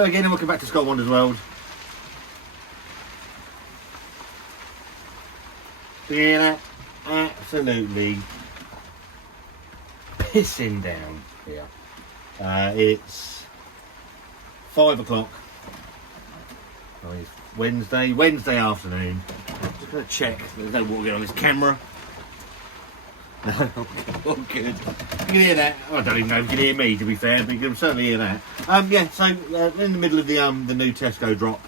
Hello again and welcome back to Scott Wonders World. Yeah, absolutely pissing down here. It's 5 o'clock. Oh, it's Wednesday afternoon. I'm just going to check there's no water on this camera. No, all good. You can hear that. I don't even know if you can hear me, to be fair, but you can certainly hear that. Yeah, so in the middle of the new Tesco drop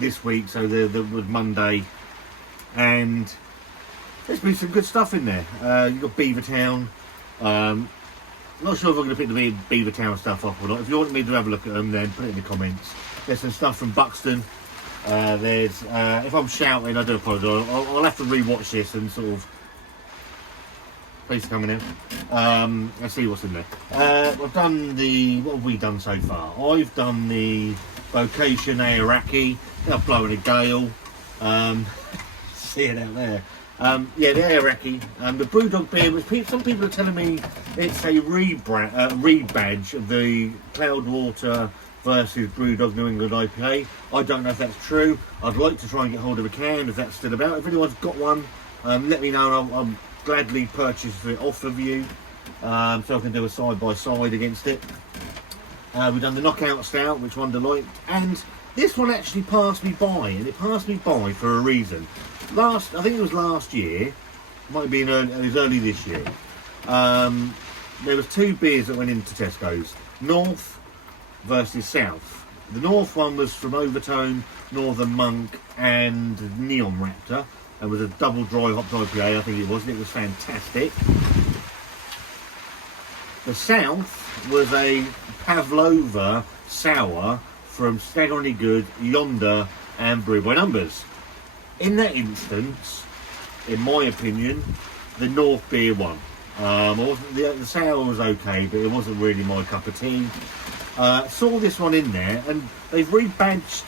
this week, so there was Monday, and there's been some good stuff in there. You've got Beavertown. Not sure if I'm going to pick the Beavertown stuff up or not. If you want me to have a look at them, then put it in the comments. There's some stuff from Buxton. There's if I'm shouting, I do apologise. I'll have to re-watch this and sort of please coming in. Let's see what's in there. I've done what have we done so far? I've done the Vocation Aoraki. They're blowing a gale. See it out there. Yeah, the Aoraki. The Brewdog beer, which some people are telling me it's a rebadge of the Cloudwater versus Brewdog New England IPA. I don't know if that's true. I'd like to try and get hold of a can if that's still about. If anyone's got one, let me know and I'll gladly purchase it off of you, so I can do a side-by-side against it. We've done the Knockout Stout, which Wonder liked, and this one actually passed me by, and it passed me by for a reason. I think it was last year, might have been it was early this year. There was two beers that went into Tesco's, North versus South. The North one was from Overtone, Northern Monk and Neon Raptor, and was a double dry hopped IPA, I think it was, and it was fantastic. The South was a Pavlova sour from Staggeringly Good, Yonder and Brew by Numbers. In that instance, in my opinion, the North beer won. The sour was okay, but it wasn't really my cup of tea. Saw this one in there, and they've repackaged.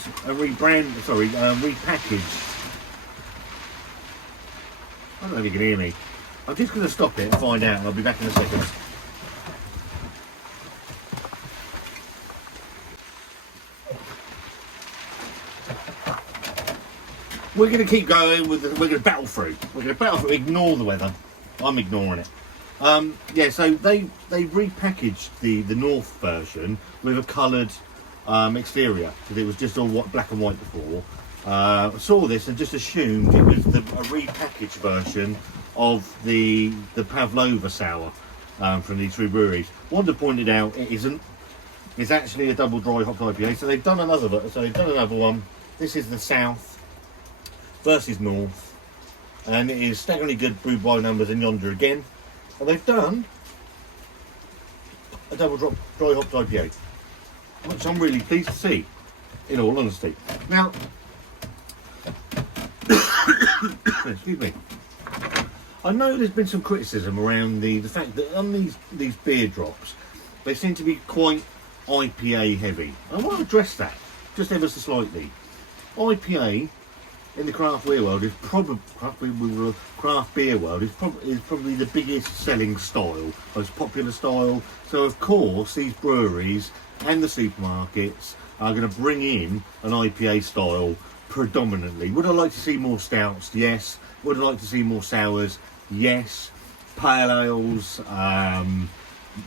I don't know if you can hear me. I'm just going to stop it and find out, and I'll be back in a second. We're going to keep going we're going to battle through. We're going to battle through. Ignore the weather. I'm ignoring it. Yeah, so they repackaged the North version with a coloured exterior, because it was just all black and white before. I saw this and just assumed it was a repackaged version of the Pavlova sour from these three breweries. Wanda pointed out it isn't. It's actually a double dry hopped IPA. So they've done another one. This is the South versus North, and it is Staggeringly Good, Brewed by Numbers and Yonder again. And they've done a double dry hopped IPA, which I'm really pleased to see, in all honesty. Now, excuse me. I know there's been some criticism around the fact that on these beer drops, they seem to be quite IPA heavy. I want to address that just ever so slightly. IPA in the craft beer world is probably the biggest selling style, most popular style. So of course these breweries and the supermarkets are going to bring in an IPA style predominantly. Would I like to see more stouts? Yes. Would I like to see more sours? Yes. Pale ales,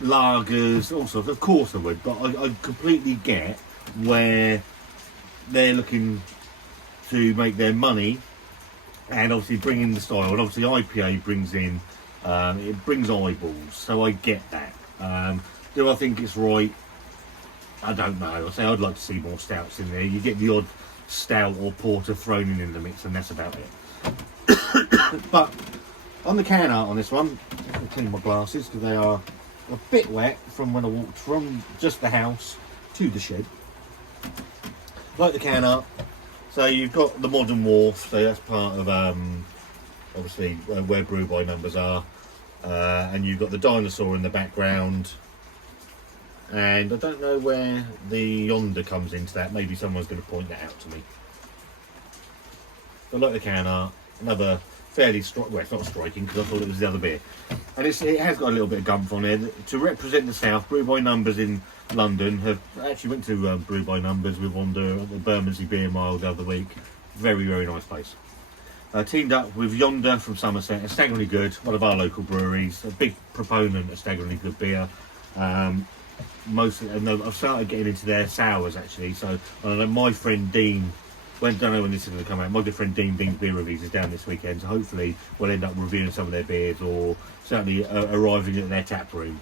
lagers, all sorts. Of course I would, but I completely get where they're looking to make their money and obviously bring in the style, and obviously IPA brings in it brings eyeballs, so I get that. Do I think it's right? I don't know. I say I'd like to see more stouts in there. You get the odd stout or porter thrown in the mix, and that's about it. But on the can art on this one, I'm going to clean my glasses because they are a bit wet from when I walked from just the house to the shed. Like the can art. So you've got the modern wharf, so that's part of obviously where Brew by Numbers are, and you've got the dinosaur in the background, and I don't know where the Yonder comes into that. Maybe someone's going to point that out to me. But like the can art, Another fairly well, it's not striking because I thought it was the other beer, and it has got a little bit of gumph on it to represent the south. Brew by Numbers in London have actually went to Brew by Numbers with Yonder at the Bermondsey Beer Mile the other week. Very nice place. Teamed up with Yonder from Somerset, a Staggeringly Good, one of our local breweries, a big proponent of Staggeringly Good beer. I've started getting into their sours actually. So I know my friend Dean. Don't know when this is going to come out. My good friend Dean's Beer Reviews is down this weekend, so hopefully we'll end up reviewing some of their beers or certainly arriving at their tap room.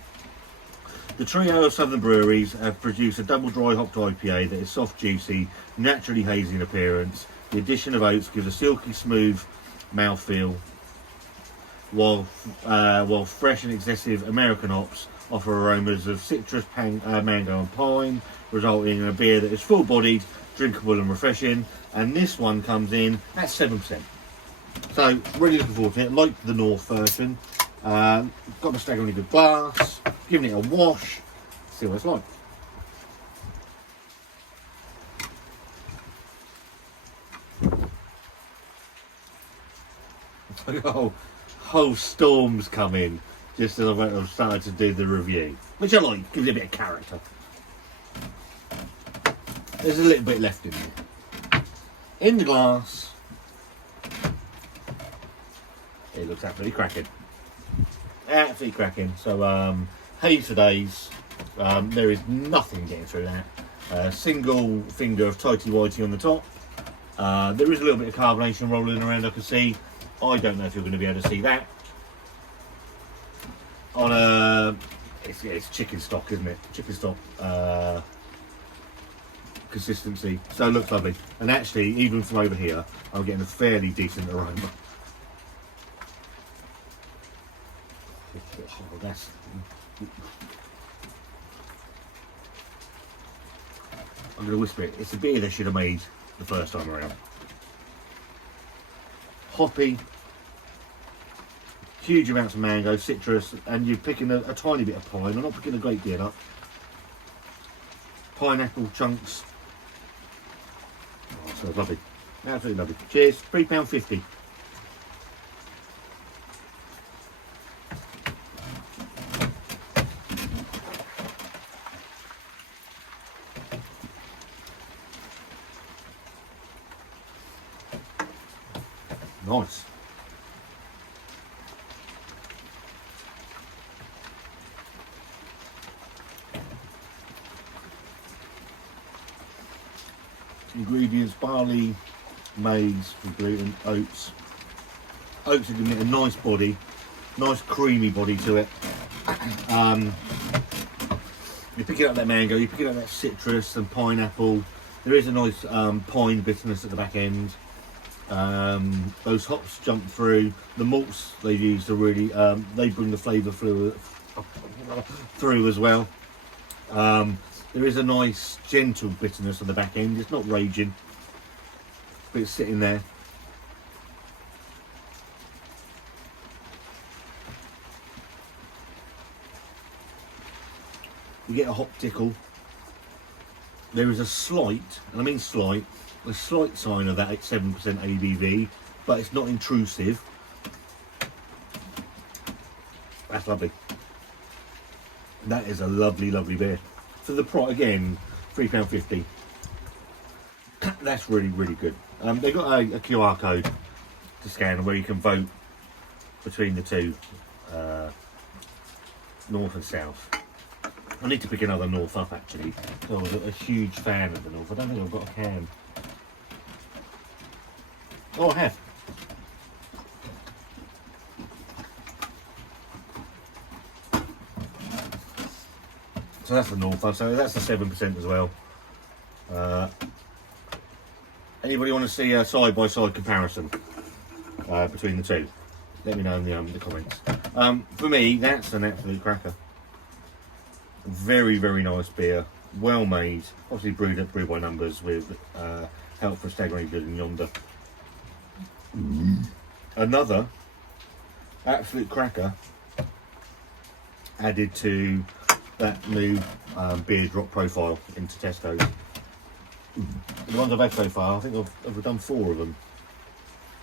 The trio of southern breweries have produced a double dry hopped IPA that is soft, juicy, naturally hazy in appearance. The addition of oats gives a silky smooth mouthfeel, while fresh and excessive American hops offer aromas of citrus, mango and pine, resulting in a beer that is full-bodied, drinkable and refreshing. And this one comes in at 7%. So really looking forward to it. Like the North version. Got my Staggeringly Good glass, giving it a wash, see what it's like. Whole storms come in just as I've started to do the review, which I like, gives it a bit of character. There's a little bit left in there. In the glass, it looks absolutely cracking. Absolutely cracking. So, haze for days. There is nothing getting through that. Single finger of tighty whitey on the top. There is a little bit of carbonation rolling around, I can see. I don't know if you're going to be able to see that. On it's chicken stock, isn't it? Chicken stock consistency. So it looks lovely. And actually, even from over here, I'm getting a fairly decent aroma. Oh, that's... I'm going to whisper it. It's a beer they should have made the first time around. Hoppy, huge amounts of mango, citrus, and you're picking a tiny bit of pine. I'm not picking a great deal up. Pineapple chunks. Oh, so lovely. Absolutely lovely. Cheers. £3.50. Nice. Ingredients: barley, maize for gluten, oats. Oats are giving it a nice body, nice creamy body to it. You're picking up that mango, you're picking up that citrus and pineapple. There is a nice pine bitterness at the back end. Those hops jump through. The malts they use to really they bring the flavour through as well. There is a nice gentle bitterness on the back end. It's not raging, but it's sitting there. You get a hop tickle. There is a slight, and I mean slight, a slight sign of that 7% ABV, but it's not intrusive. That's lovely. That is a lovely, lovely beer. For the price, again, £3.50. That's really, really good. They've got a QR code to scan where you can vote between the two, north and south. I need to pick another north up actually. I was a huge fan of the north. I don't think I've got a can. Oh, I have. So that's the north one. So that's the 7% as well. Anybody want to see a side-by-side comparison between the two? Let me know in the comments. For me, that's an absolute cracker. Very, very nice beer. Well made. Obviously brewed by Numbers with help from Staggeringly Good and Yonder. Another absolute cracker added to that new beer drop profile into Tesco. The ones I've had so far, I think I've done 4 of them.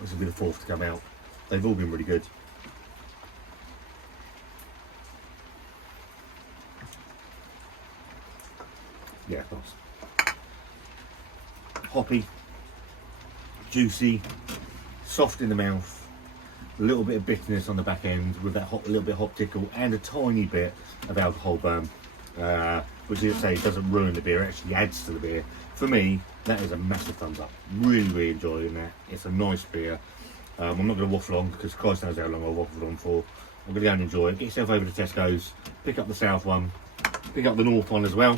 This will be the fourth to come out. They've all been really good. Yeah, nice. Hoppy, juicy, soft in the mouth, a little bit of bitterness on the back end with that little bit of hop tickle and a tiny bit of alcohol burn, which, as I say, doesn't ruin the beer, it actually adds to the beer. For me, that is a massive thumbs up. Really enjoying that. It's a nice beer. I'm not going to waffle on because Christ knows how long I'll waffle on for. I'm going to go and enjoy it. Get yourself over to Tesco's, pick up the south one, pick up the north one as well.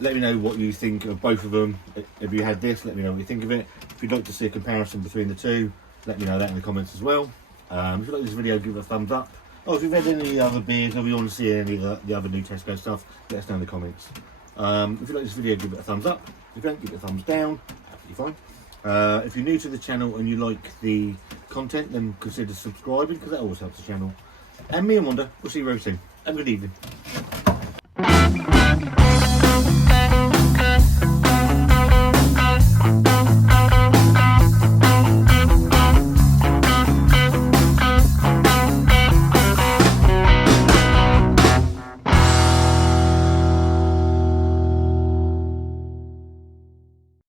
Let me know what you think of both of them. If you had this, let me know what you think of it. If you'd like to see a comparison between the two, let me know that in the comments as well. If you like this video, give it a thumbs up. Or if you've had any other beers, or if you want to see any of the other new Tesco stuff, let us know in the comments. If you like this video, give it a thumbs up. If you don't, give it a thumbs down. Absolutely fine. If you're new to the channel and you like the content, then consider subscribing because that always helps the channel. And me and Wonder, we'll see you very soon. Have a good evening.